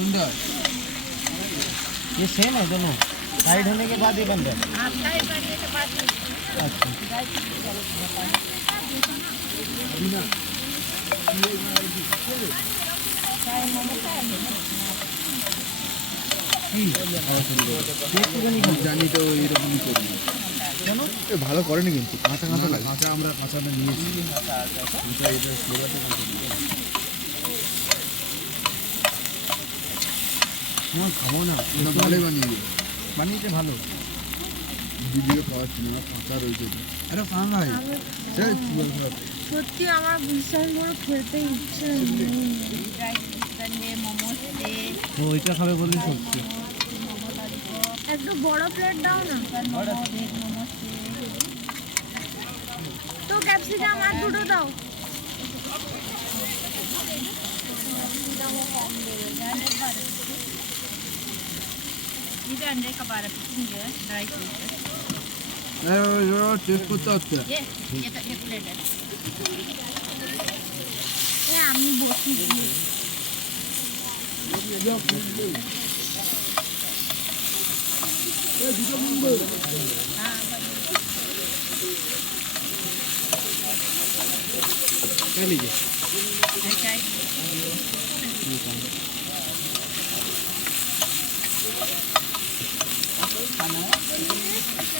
सुंदर। ये सेम है दोनों, साइड होने के बाद ही बंद है। अच्छा জানি তো এরকমই করবি কেন ভালো করেনি কিন্তু কাঁচা কাঁচা কাঁচা আমরা কাঁচাটা নিয়েছি এটা ফ্লেভারটা আমার খাবো না এটা ভালোই বানিয়েছে ভালো দিদিকে খাওয়াচ্ছি না কাঁচা রয়েছে এটা খান ভাই সত্যি আমার ভীষণ বড় খেতে ইচ্ছে ওইটা খাবে বললি সত্যি একটু বড় প্লেট দাও না তো ক্যাপসিকাম আর দুটো দাও ಇದು ಅಂಡೆ ಕಬಾರ ಹಿಂಗೆ ಡ್ರೈ ಫ್ರೂಟ್ টেস্ট করতে হচ্ছে এটা এক প্লেট আমি বসি क्या लीजिए চাই